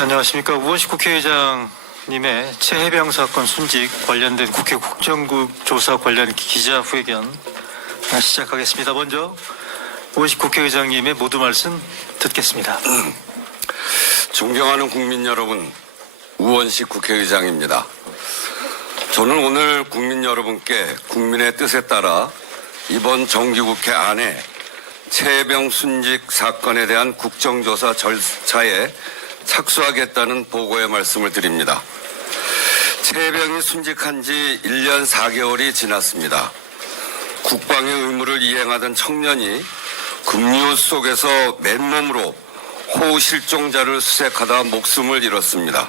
안녕하십니까. 우원식 국회의장님의 최혜병 사건 순직 관련된 국회 국정국 조사 관련 기자회견 시작하겠습니다. 먼저 우원식 국회의장님의 모두 말씀 듣겠습니다. 존경하는 국민 여러분, 우원식 국회의장입니다. 저는 오늘 국민 여러분께 국민의 뜻에 따라 이번 정기국회 안에 최혜병 순직 사건에 대한 국정조사 절차에 착수하겠다는 보고의 말씀을 드립니다. 최혜병이 순직한 지 1년 4개월이 지났습니다. 국방의 의무를 이행하던 청년이 급류 속에서 맨몸으로 호우 실종자를 수색하다 목숨을 잃었습니다.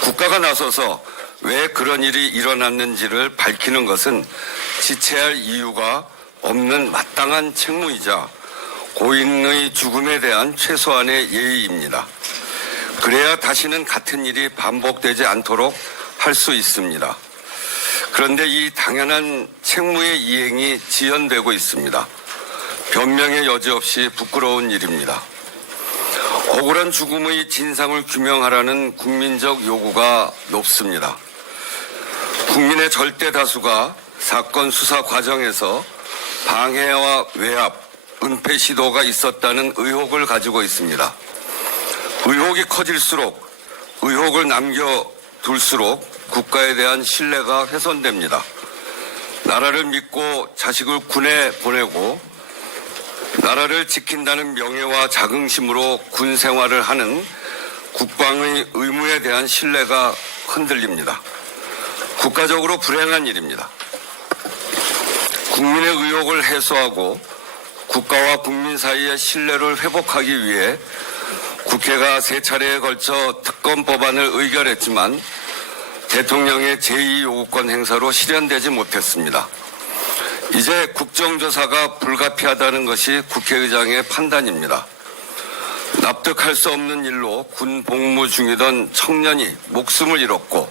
국가가 나서서 왜 그런 일이 일어났는지를 밝히는 것은 지체할 이유가 없는 마땅한 책무이자 고인의 죽음에 대한 최소한의 예의입니다. 그래야 다시는 같은 일이 반복되지 않도록 할 수 있습니다. 그런데 이 당연한 책무의 이행이 지연되고 있습니다. 변명의 여지 없이 부끄러운 일입니다. 억울한 죽음의 진상을 규명하라는 국민적 요구가 높습니다. 국민의 절대 다수가 사건 수사 과정에서 방해와 외압, 은폐 시도가 있었다는 의혹을 가지고 있습니다. 의혹이 커질수록, 의혹을 남겨둘수록 국가에 대한 신뢰가 훼손됩니다. 나라를 믿고 자식을 군에 보내고 나라를 지킨다는 명예와 자긍심으로 군 생활을 하는 국방의 의무에 대한 신뢰가 흔들립니다. 국가적으로 불행한 일입니다. 국민의 의혹을 해소하고 국가와 국민 사이의 신뢰를 회복하기 위해 국회가 3차례에 걸쳐 특검 법안을 의결했지만 대통령의 제2요구권 행사로 실현되지 못했습니다. 이제 국정조사가 불가피하다는 것이 국회의장의 판단입니다. 납득할 수 없는 일로 군 복무 중이던 청년이 목숨을 잃었고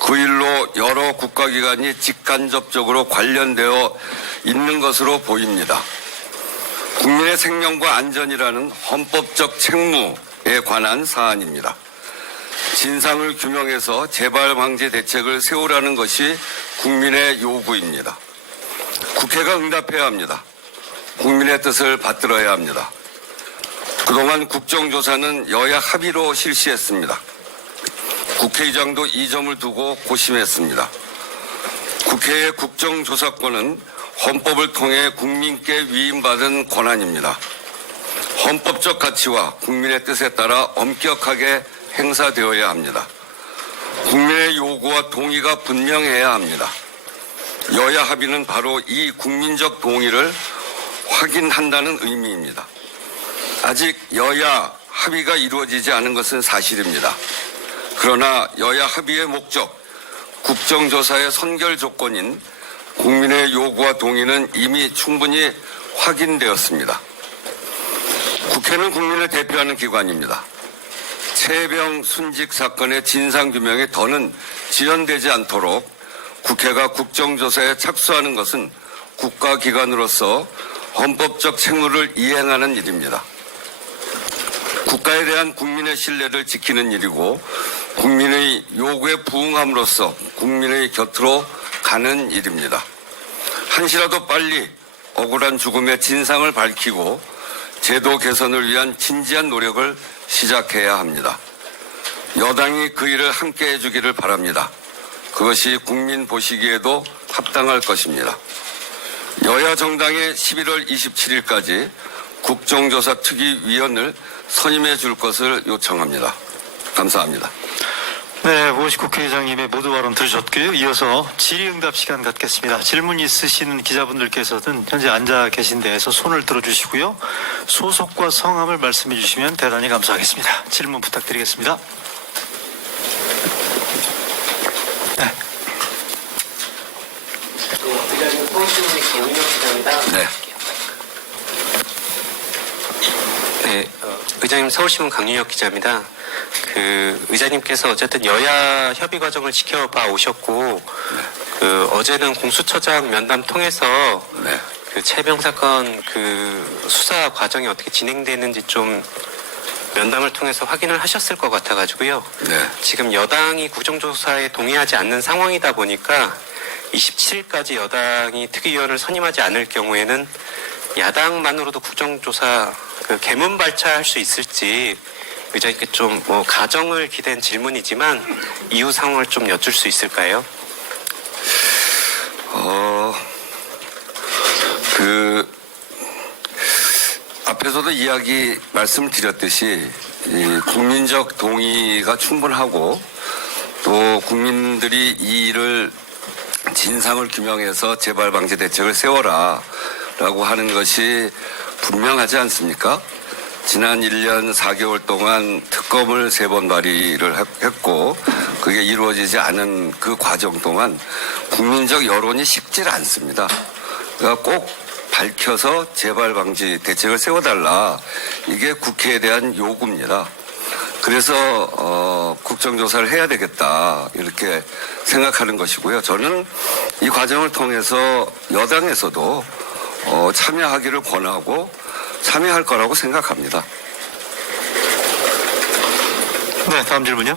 그 일로 여러 국가기관이 직간접적으로 관련되어 있는 것으로 보입니다. 국민의 생명과 안전이라는 헌법적 책무에 관한 사안입니다. 진상을 규명해서 재발 방지 대책을 세우라는 것이 국민의 요구입니다. 국회가 응답해야 합니다. 국민의 뜻을 받들어야 합니다. 그동안 국정조사는 여야 합의로 실시했습니다. 국회의장도 이 점을 두고 고심했습니다. 국회의 국정조사권은 헌법을 통해 국민께 위임받은 권한입니다. 헌법적 가치와 국민의 뜻에 따라 엄격하게 행사되어야 합니다. 국민의 요구와 동의가 분명해야 합니다. 여야 합의는 바로 이 국민적 동의를 확인한다는 의미입니다. 아직 여야 합의가 이루어지지 않은 것은 사실입니다. 그러나 여야 합의의 목적, 국정조사의 선결 조건인 국민의 요구와 동의는 이미 충분히 확인되었습니다. 국회는 국민을 대표하는 기관입니다. 최혜병 순직 사건의 진상규명이 더는 지연되지 않도록 국회가 국정조사에 착수하는 것은 국가기관으로서 헌법적 책무를 이행하는 일입니다. 국가에 대한 국민의 신뢰를 지키는 일이고 국민의 요구에 부응함으로써 국민의 곁으로 가는 일입니다. 한시라도 빨리 억울한 죽음의 진상을 밝히고 제도 개선을 위한 진지한 노력을 시작해야 합니다. 여당이 그 일을 함께 해주기를 바랍니다. 그것이 국민 보시기에도 합당할 것입니다. 여야 정당의 11월 27일까지 국정조사 특위위원을 선임해 줄 것을 요청합니다. 감사합니다. 네, 우원식 국회의장님의 모두 발언 들으셨고요. 이어서 질의응답 시간 갖겠습니다. 질문 있으신 기자분들께서는 현재 앉아 계신 데에서 손을 들어주시고요. 소속과 성함을 말씀해 주시면 대단히 감사하겠습니다. 질문 부탁드리겠습니다. 네. 의장님, 서울신문의 김은혁 기자입니다. 네. 네, 의장님 서울신문 강윤혁 기자입니다. 의장님께서 어쨌든 여야 협의 과정을 지켜봐 오셨고, 어제는 공수처장 면담 통해서 네. 최혜병 사건 수사 과정이 어떻게 진행되는지 좀 면담을 통해서 확인을 하셨을 것 같아가지고요. 네. 지금 여당이 국정조사에 동의하지 않는 상황이다 보니까 27일까지 여당이 특위위원을 선임하지 않을 경우에는 야당만으로도 국정조사 그 개문 발차할 수 있을지 의장님께 좀 뭐 가정을 기댄 질문이지만 이후 상황을 좀 여쭐 수 있을까요? 앞에서도 말씀을 드렸듯이 이 국민적 동의가 충분하고 또 국민들이 이 일을 진상을 규명해서 재발 방지 대책을 세워라 라고 하는 것이 분명하지 않습니까? 지난 1년 4개월 동안 특검을 3번 발의를 했고 그게 이루어지지 않은 그 과정 동안 국민적 여론이 식질 않습니다. 그러니까 꼭 밝혀서 재발 방지 대책을 세워달라. 이게 국회에 대한 요구입니다. 그래서 국정조사를 해야 되겠다 이렇게 생각하는 것이고요. 저는 이 과정을 통해서 여당에서도 참여하기를 권하고 참여할 거라고 생각합니다. 네, 다음 질문요.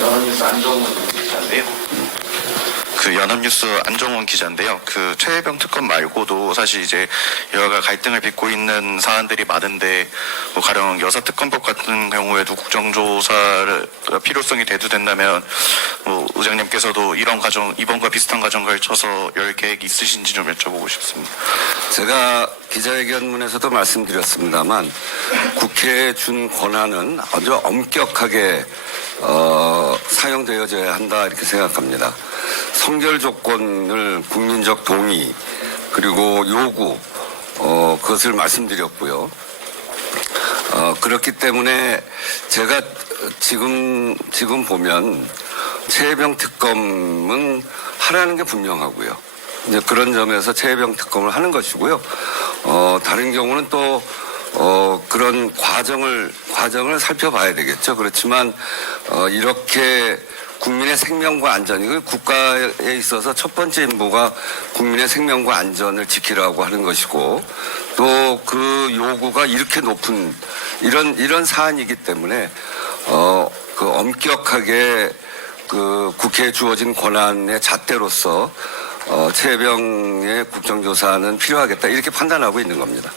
연합뉴스 안정훈 기자인데요. 그 연합뉴스 안정훈 기자인데요. 그 최혜병 특검 말고도 사실 이제 여야가 갈등을 빚고 있는 사안들이 많은데 뭐 가령 여사특검법 같은 경우에도 국정조사를 필요성이 대두된다면 뭐 의장님께서도 이런 과정 이번과 비슷한 과정 걸쳐서 열 계획이 있으신지 좀 여쭤보고 싶습니다. 제가 기자회견문에서도 말씀드렸습니다만 국회에 준 권한은 아주 엄격하게 사용되어져야 한다 이렇게 생각합니다. 성결 조건을 국민적 동의 그리고 요구 그것을 말씀드렸고요. 그렇기 때문에 제가 지금 보면 최혜병 특검은 하라는 게 분명하고요. 이제 그런 점에서 최혜병 특검을 하는 것이고요. 다른 경우는 또 그런 과정을 살펴봐야 되겠죠. 그렇지만 이렇게 국민의 생명과 안전, 이거 국가에 있어서 첫 번째 임무가 국민의 생명과 안전을 지키라고 하는 것이고 또 그 요구가 이렇게 높은 이런 사안이기 때문에 그 엄격하게 그 국회에 주어진 권한의 잣대로서 최혜병의 국정조사는 필요하겠다 이렇게 판단하고 있는 겁니다.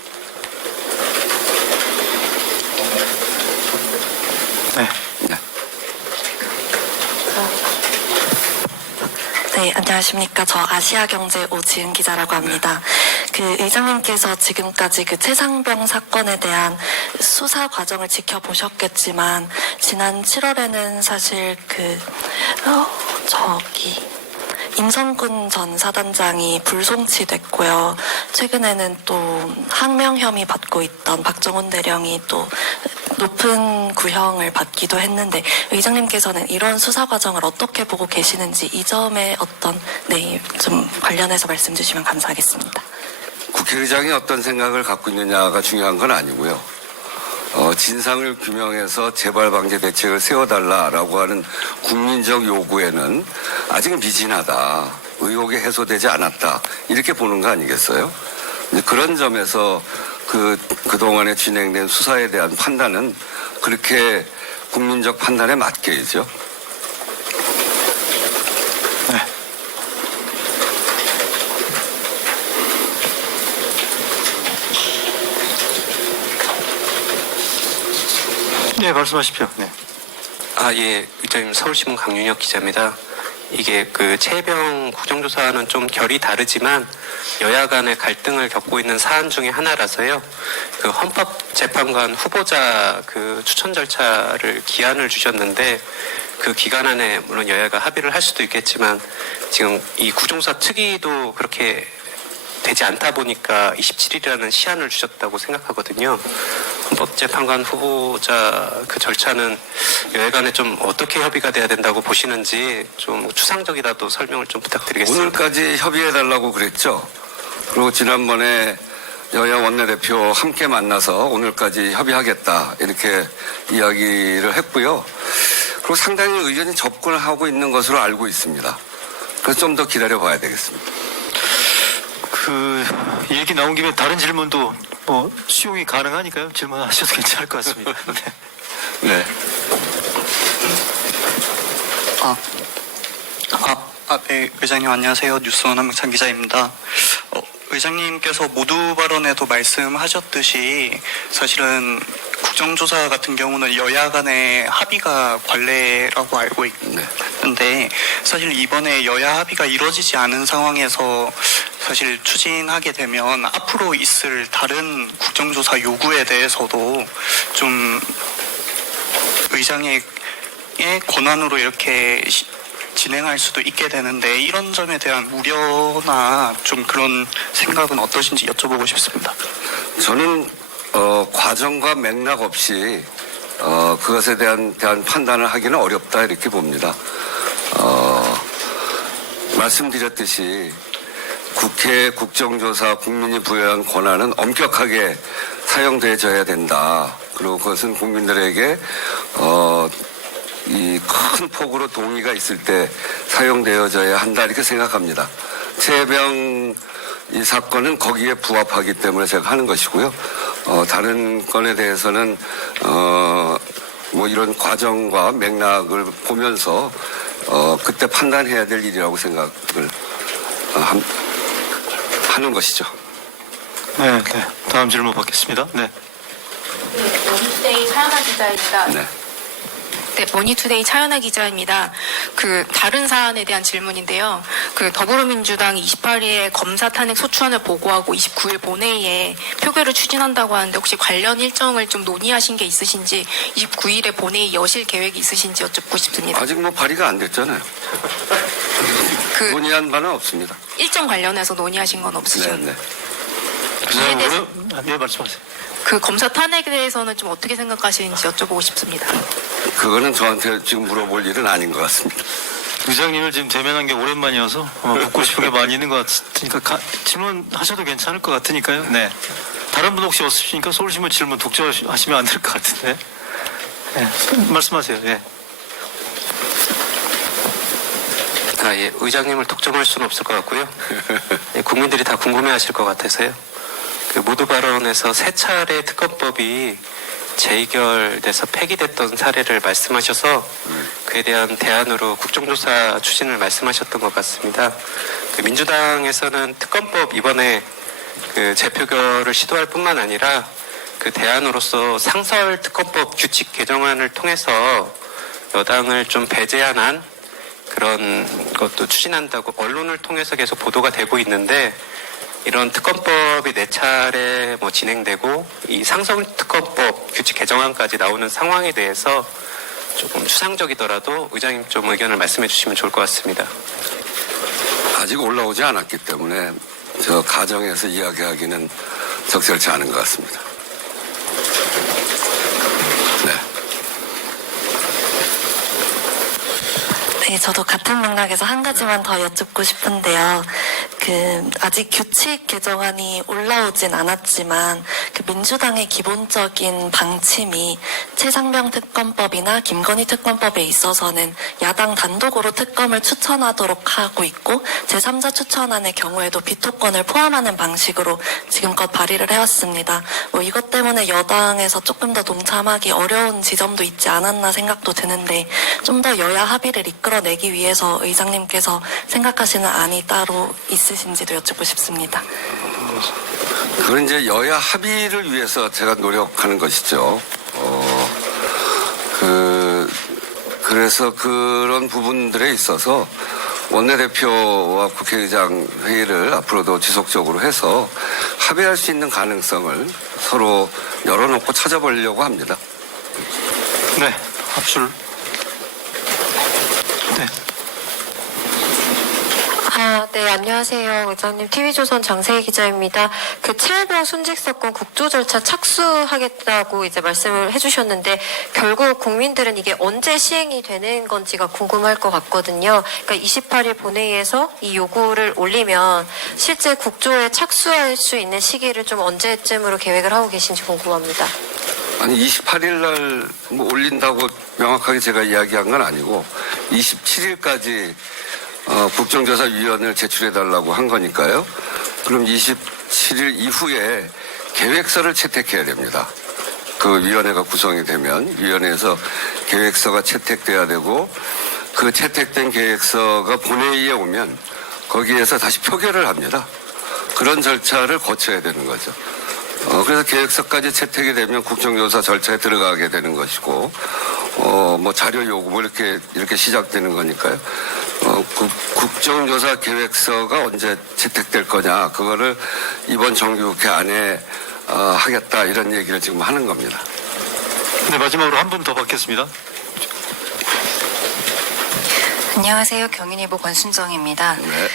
네. 네. 네, 안녕하십니까. 저 아시아경제 오지은 기자라고 합니다. 그 의장님께서 지금까지 그 최상병 사건에 대한 수사 과정을 지켜보셨겠지만 지난 7월에는 사실 임성근 전 사단장이 불송치됐고요. 최근에는 또 항명 혐의 받고 있던 박정훈 대령이 또 높은 구형을 받기도 했는데 의장님께서는 이런 수사 과정을 어떻게 보고 계시는지 이 점에 좀 관련해서 말씀 주시면 감사하겠습니다. 국회의장이 어떤 생각을 갖고 있느냐가 중요한 건 아니고요. 진상을 규명해서 재발 방지 대책을 세워달라라고 하는 국민적 요구에는 아직 미진하다. 의혹이 해소되지 않았다. 이렇게 보는 거 아니겠어요? 그런 점에서 그동안에 진행된 수사에 대한 판단은 그렇게 국민적 판단에 맡겨야죠. 네. 네, 말씀하십시오. 네. 예, 의장님 서울신문 강윤혁 기자입니다. 이게 그 최혜병 국정조사는 좀 결이 다르지만 여야 간의 갈등을 겪고 있는 사안 중에 하나라서요. 그 헌법재판관 후보자 그 추천 절차를 기한을 주셨는데 그 기간 안에 물론 여야가 합의를 할 수도 있겠지만 지금 이 국정조사 특위도 그렇게 되지 않다 보니까 27일이라는 시한을 주셨다고 생각하거든요. 헌법재판관 후보자 그 절차는 여야 간에 좀 어떻게 협의가 돼야 된다고 보시는지 좀 추상적이라도 설명을 좀 부탁드리겠습니다. 오늘까지 협의해달라고 그랬죠. 그리고 지난번에 여야 원내대표 함께 만나서 오늘까지 협의하겠다 이렇게 이야기를 했고요. 그리고 상당히 의견이 접근을 하고 있는 것으로 알고 있습니다. 그래서 좀 더 기다려봐야 되겠습니다. 그 얘기 나온 김에 다른 질문도 뭐 수용이 가능하니까요. 질문하셔도 괜찮을 것 같습니다. 네. 네. 네, 의장님 안녕하세요. 뉴스원 한명찬 기자입니다. 의장님께서 모두 발언에도 말씀하셨듯이 사실은 국정조사 같은 경우는 여야 간의 합의가 관례라고 알고 있는데 사실 이번에 여야 합의가 이루어지지 않은 상황에서 사실 추진하게 되면 앞으로 있을 다른 국정조사 요구에 대해서도 좀 의장의 권한으로 이렇게 진행할 수도 있게 되는데 이런 점에 대한 우려나 좀 그런 생각은 어떠신지 여쭤보고 싶습니다. 저는 과정과 맥락 없이 그것에 대한 판단을 하기는 어렵다 이렇게 봅니다. 말씀드렸듯이 국회 국정조사 국민이 부여한 권한은 엄격하게 사용되어야 된다. 그리고 그것은 국민들에게 이 큰 폭으로 동의가 있을 때 사용되어져야 한다 이렇게 생각합니다. 최혜병 이 사건은 거기에 부합하기 때문에 제가 하는 것이고요. 다른 건에 대해서는 뭐 이런 과정과 맥락을 보면서 그때 판단해야 될 일이라고 생각을 하는 것이죠. 네, 네. 다음 질문 받겠습니다. 네. 머니투데이 차연아 기자입니다. 네. 네, 머니투데이 차연아 기자입니다. 그 다른 사안에 대한 질문인데요. 그 더불어민주당이 28일에 검사 탄핵 소추안을 보고하고 29일 본회의에 표결을 추진한다고 하는데 혹시 관련 일정을 좀 논의하신 게 있으신지 29일에 본회의 여실 계획이 있으신지 여쭙고 싶습니다. 아직 뭐 발의가 안 됐잖아요. 그 논의한 바는 없습니다. 일정 관련해서 논의하신 건 네, 없으신가요? 네. 이에 대해서 네, 말씀하세요. 그 검사 탄핵에 대해서는 좀 어떻게 생각하시는지 여쭤보고 싶습니다. 그거는 저한테 지금 물어볼 일은 아닌 것 같습니다. 의장님을 지금 대면한 게 오랜만이어서 묻고 싶은 게 많이 있는 것 같으니까 질문하셔도 괜찮을 것 같으니까요. 네. 다른 분 혹시 없으십니까? 서울신문 질문 독자하시면 안 될 것 같은데. 네. 말씀하세요. 예. 예, 의장님을 독점할 수는 없을 것 같고요. 예, 국민들이 다 궁금해하실 것 같아서요. 그 모두 발언에서 세 차례 특검법이 재의결돼서 폐기됐던 사례를 말씀하셔서 그에 대한 대안으로 국정조사 추진을 말씀하셨던 것 같습니다. 그 민주당에서는 특검법 이번에 그 재표결을 시도할 뿐만 아니라 그 대안으로서 상설 특검법 규칙 개정안을 통해서 여당을 좀 배제하는 그런 것도 추진한다고 언론을 통해서 계속 보도가 되고 있는데 이런 특검법이 4차례 진행되고 이 상설 특검법 규칙 개정안까지 나오는 상황에 대해서 조금 추상적이더라도 의장님 좀 의견을 말씀해 주시면 좋을 것 같습니다. 아직 올라오지 않았기 때문에 저 가정에서 이야기하기는 적절치 않은 것 같습니다. 네. 네, 저도 같은 맥락에서 한 가지만 더 여쭙고 싶은데요. 아직 규칙 개정안이 올라오진 않았지만 민주당의 기본적인 방침이 최상병 특검법이나 김건희 특검법에 있어서는 야당 단독으로 특검을 추천하도록 하고 있고 제3자 추천안의 경우에도 비토권을 포함하는 방식으로 지금껏 발의를 해왔습니다. 이것 때문에 여당에서 조금 더 동참하기 어려운 지점도 있지 않았나 생각도 드는데 좀 더 여야 합의를 이끌어내기 위해서 의장님께서 생각하시는 안이 따로 있으신지도 여쭙고 싶습니다. 그건 이제 여야 합의를 위해서 제가 노력하는 것이죠. 그래서 그런 부분들에 있어서 원내대표와 국회의장 회의를 앞으로도 지속적으로 해서 합의할 수 있는 가능성을 서로 열어놓고 찾아보려고 합니다. 네. 합술. 네. 네, 안녕하세요. 의장님, TV조선 장세희 기자입니다. 그 최혜병 순직 사건 국조 절차 착수하겠다고 이제 말씀을 해주셨는데 결국 국민들은 이게 언제 시행이 되는 건지가 궁금할 것 같거든요. 그러니까 28일 본회의에서 이 요구를 올리면 실제 국조에 착수할 수 있는 시기를 좀 언제쯤으로 계획을 하고 계신지 궁금합니다. 아니 28일 날 올린다고 명확하게 제가 이야기한 건 아니고 27일까지 국정조사위원회를 제출해달라고 한 거니까요. 그럼 27일 이후에 계획서를 채택해야 됩니다. 그 위원회가 구성이 되면 위원회에서 계획서가 채택돼야 되고 그 채택된 계획서가 본회의에 오면 거기에서 다시 표결을 합니다. 그런 절차를 거쳐야 되는 거죠. 그래서 계획서까지 채택이 되면 국정조사 절차에 들어가게 되는 것이고, 뭐 자료 요구 뭐 이렇게 시작되는 거니까요. 국정조사 계획서가 언제 채택될 거냐, 그거를 이번 정기국회 안에 하겠다 이런 얘기를 지금 하는 겁니다. 네, 마지막으로 한 분 더 받겠습니다. 안녕하세요. 경인일보 권순정입니다. 네.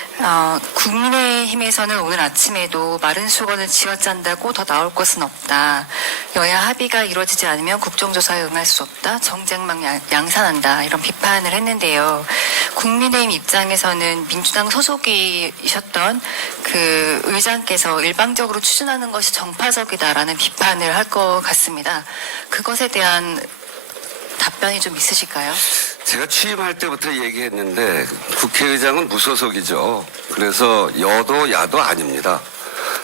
국민의힘에서는 오늘 아침에도 마른 수건을 쥐어짠다고 더 나올 것은 없다. 여야 합의가 이루어지지 않으면 국정조사에 응할 수 없다. 정쟁만 양산한다. 이런 비판을 했는데요. 국민의힘 입장에서는 민주당 소속이셨던 그 의장께서 일방적으로 추진하는 것이 정파적이다라는 비판을 할 것 같습니다. 그것에 대한 답변이 좀 있으실까요? 제가 취임할 때부터 얘기했는데 국회의장은 무소속이죠. 그래서 여도 야도 아닙니다.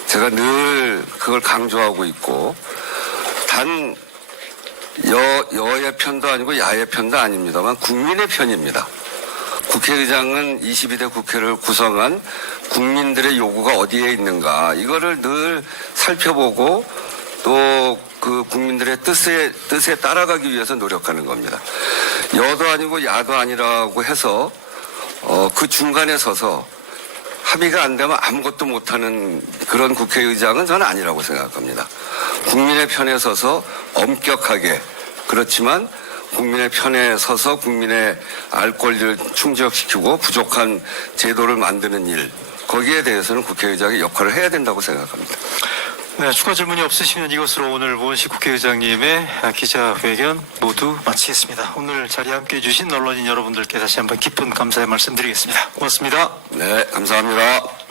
제가 늘 그걸 강조하고 있고 단 여의 편도 아니고 야의 편도 아닙니다만 국민의 편입니다. 국회의장은 22대 국회를 구성한 국민들의 요구가 어디에 있는가 이거를 늘 살펴보고 또 그 국민들의 뜻에 따라가기 위해서 노력하는 겁니다. 여도 아니고 야도 아니라고 해서 그 중간에 서서 합의가 안 되면 아무것도 못하는 그런 국회의장은 저는 아니라고 생각합니다. 국민의 편에 서서 엄격하게 그렇지만 국민의 편에 서서 국민의 알 권리를 충족시키고 부족한 제도를 만드는 일 거기에 대해서는 국회의장이 역할을 해야 된다고 생각합니다. 네, 추가 질문이 없으시면 이것으로 오늘 우원식 국회의장님의 기자회견 모두 마치겠습니다. 오늘 자리에 함께해 주신 언론인 여러분들께 다시 한번 깊은 감사의 말씀 드리겠습니다. 고맙습니다. 네, 감사합니다.